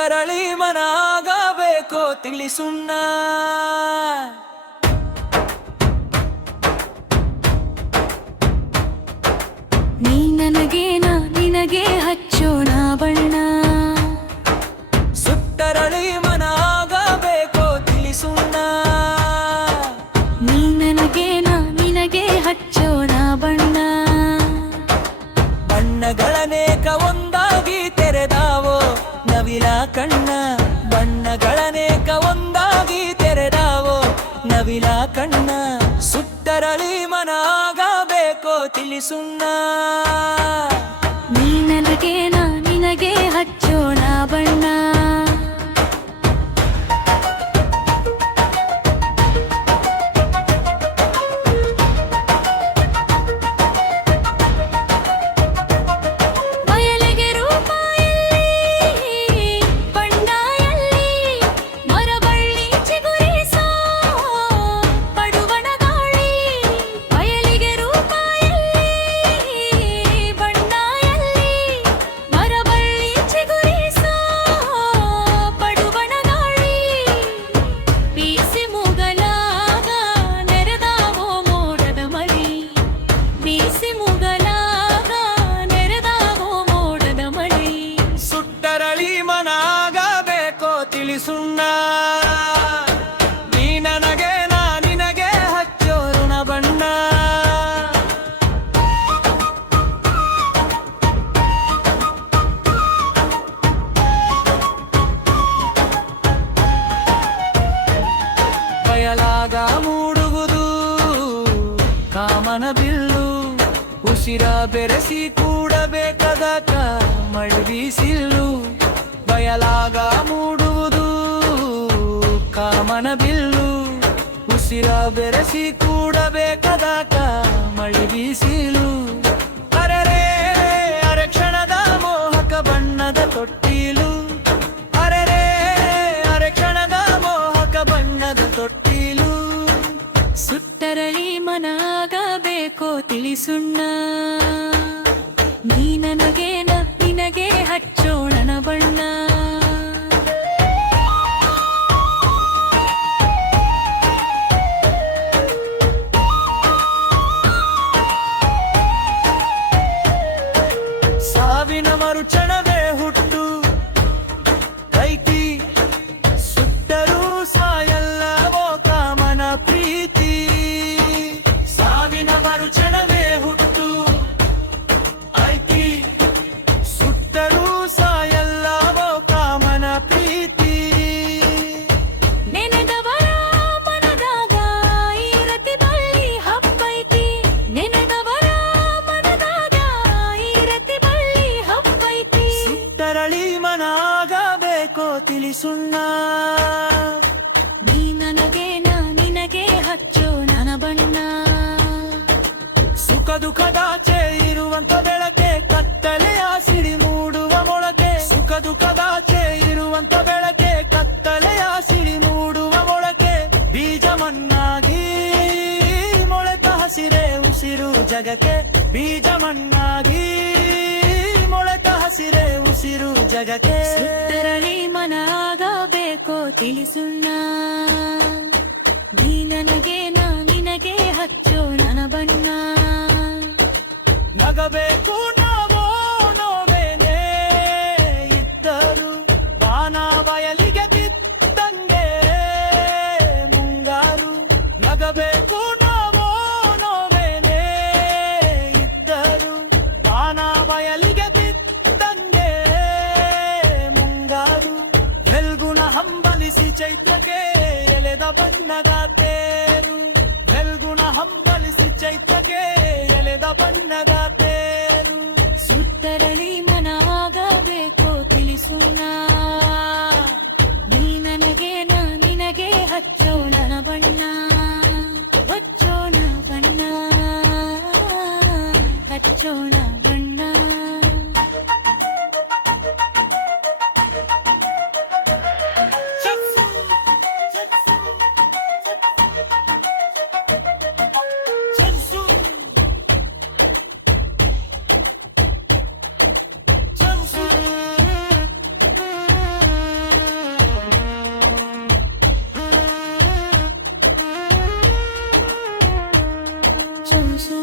ಸುಟ್ಟರಳಿ ಮನ ಆಗಬೇಕೋ ತಿಳಿಸುಣ್ಣ. ನೀ ನನಗೆ ನಾ ನಿನಗೆ ಹಚ್ಚೋಣ ಬಣ್ಣ. ಸುಟ್ಟರಳಿ ಮನ ಆಗಬೇಕೋ ತಿಳಿಸುಣ್ಣ. ನೀ ನನಗೆ ನಾ ನಿನಗೆ ಹಚ್ಚೋಣ ಬಣ್ಣ. ಬಣ್ಣಗಳನೇಕ ಒಂದಾಗಿ ತೆರೆದಾವೋ ನವಿಲ ಕಣ್ಣ. ಬಣ್ಣಗಳನೇಕ ಒಂದಾಗಿ ತೆರೆದಾವೋ ನವಿಲ ಕಣ್ಣ. ಸುಟ್ಟರಳಿ ಮನ ಆಗಬೇಕೋ ತಿಳಿಸುಣ್ಣ. ನೀ ನನಗೆ ನಾ ನಿನಗೆ ಹಚ್ಚೋಣ ಬಣ್ಣ. ತಿಳಿಸುಣ್ಣ. ನೀ ನನಗೆ ನಾ ನಿನಗೆ ಹಚ್ಚೋರುಣ ಬಣ್ಣ. ಬಯಲಾಗ ಮೂಡುವುದು ಕಾಮನ ಬಿಲ್ಲು. ಉಸಿರ ಬೆರೆಸಿ ಕೂಡಬೇಕಾದ ಮಳೆ ಬೀಸಿಲ್ಲು. ಬಯಲಾಗ ಮೂಡುವುದು ಕಾಮನ ಬಿಲ್ಲು. ಉಸಿರ ಬೆರೆಸಿ ಕೂಡಬೇಕಾದ ಮಳೆ ಬೀಸಿಲು. ಅರೆರೇ ಅರೆ ಕ್ಷಣದ ಮೋಹಕ ಬಣ್ಣದ ತೊಟ್ಟಿಲು. ಅರೆರೇ ಅರೆ ಕ್ಷಣದ ಮೋಹಕ ಬಣ್ಣದ ತೊಟ್ಟಿಲು. ಸುಟ್ಟರಳಿ ಮನ ಆಗಬೇಕೋ ತಿಳಿಸುಣ್ಣ. ನೀ ನನಗೆ ನಾ ನಿನಗೆ ಹಚ್ಚೋಣ ಬಣ್ಣ. ಸಾವಿನ ಮರುಕ್ಷಣವೇ ಹುಟ್ಟು ಕೈಕಿ. ಸುಟ್ಟರೂ ಸಾಯಲ್ಲವೋ ಕಾಮನ ಪ್ರೀತಿ. ಸಾವಿನ ಮರುಕ್ಷಣವೇ ಹುಟ್ಟು ಐಕಿ. ಸುಟ್ಟರೂ ಸಾಯಲ್ಲವೋ ಕಾಮನ ಪ್ರೀತಿ. ನೆನೆದವರ ಮನದಾಗ ಈ ರತಿ ಬಳ್ಳಿ ಹಬ್ಬೈತಿ. ನೆನೆದವರ ಮನದಾಗ ಈ ರತಿ ಬಳ್ಳಿ ಹಬ್ಬೈತಿ. ಸುಟ್ಟರಳಿ ಮನ ಆಗಬೇಕೋ ತಿಳಿಸುಣ್ಣ. ನೀ ನನಗೆ ನಾ ನಿನಗೆ ಹಚ್ಚೋಣ ಬಣ್ಣ. ಸುಖ ದುಃಖದಾಚೆ ಇರುವಂತ ಬೆಳಕೆ ಕತ್ತಲೆಯ ಸಿಡಿ ಮೂಡುವ ಮೊಳಕೆ. ಸುಖ ದುಃಖದಾಚೆ ಇರುವಂತ ಬೆಳಕೆ ಕತ್ತಲೆಯ ಸಿಡಿ ಮೂಡುವ ಮೊಳಕೆ. ಬೀಜ ಮಣ್ಣಾಗಿ ಮೊಳಕ ಹಸಿರೆ ಉಸಿರು ಜಗಕ್ಕೆ. ಬೀಜ ಮಣ್ಣಾಗಿ ಮೊಳಕ ಹಸಿರೆ ಉಸಿರು ಜಗಕ್ಕೆ. ಸುಟ್ಟರಳಿ ಮನ ಆಗಬೇಕೋ ತಿಳಿಸುಣ್ಣ. ನೀ ನನಗೆ ನಾ ನಿನಗೆ ಹಚ್ಚೋಣ ಬಣ್ಣ. ನಗಬೇಕು ನಾವೋ ನೋವೇನೇ ಇದ್ದರು. ಬಾನ ಬಯಲಿಗೆ ಬಿದ್ದಂಗೆ ಮುಂಗಾರು. ನಗಬೇಕು ನಾವೋ ನೋವೇನೇ ಇದ್ದರು. ಬಾನ ಬಯಲಿಗೆ ಬಿದ್ದಂಗೆ ಮುಂಗಾರು. ಬೆಲ್ಗುಣ ಹಂಬಲಿಸಿ ಚೈತ್ರಕ್ಕೆ ಎಲೆದ ಬಣ್ಣದ ತೇರು. ಬೆಲ್ಗುಣ ಹಂಬಲಿಸಿ ಚೈತ್ರಕ್ಕೆ ಎಲೆದ ಬಣ್ಣದ ತೇರು. ಸುತ್ತರಳಿ ಮನ ಆಗಬೇಕೋ ತಿಳಿಸುಣ್ಣ. ನೀ ನನಗೆ ನಾ ನಿನಗೆ ಹಚ್ಚೋಣ ಬಣ್ಣ. ಹಚ್ಚೋಣ ಬಣ್ಣ ಹಚ್ಚೋಣ ಬಣ್ಣ. ಚೂಸು